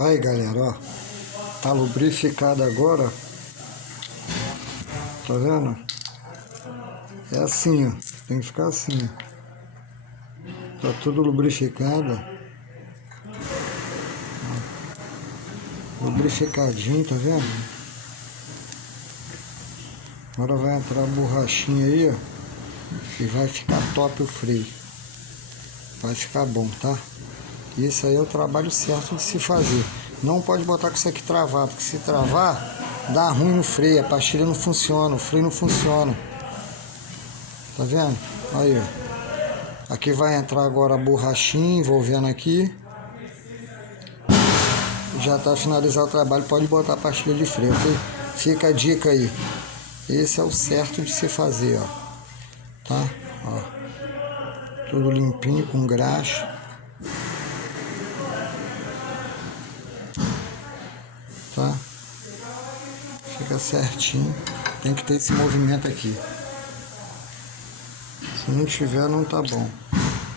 Aí galera, ó, tá lubrificado agora, tá vendo? É assim, ó, tem que ficar assim, ó. Tá tudo lubrificado, ó. Lubrificadinho, tá vendo? Agora vai entrar a borrachinha aí, ó, e vai ficar top o freio. Vai ficar bom, tá? Isso aí é o trabalho certo de se fazer. Não pode botar com isso aqui travado, porque se travar, dá ruim no freio, a pastilha não funciona, o freio não funciona. Tá vendo? Aí, ó. Aqui vai entrar agora a borrachinha envolvendo aqui. Já tá finalizado o trabalho, pode botar a pastilha de freio, ok? Fica a dica aí. Esse é o certo de se fazer, ó. Tá? Ó. Tudo limpinho, com graxa. Tá? Fica certinho. Tem que ter esse movimento aqui. Se não tiver, não tá bom.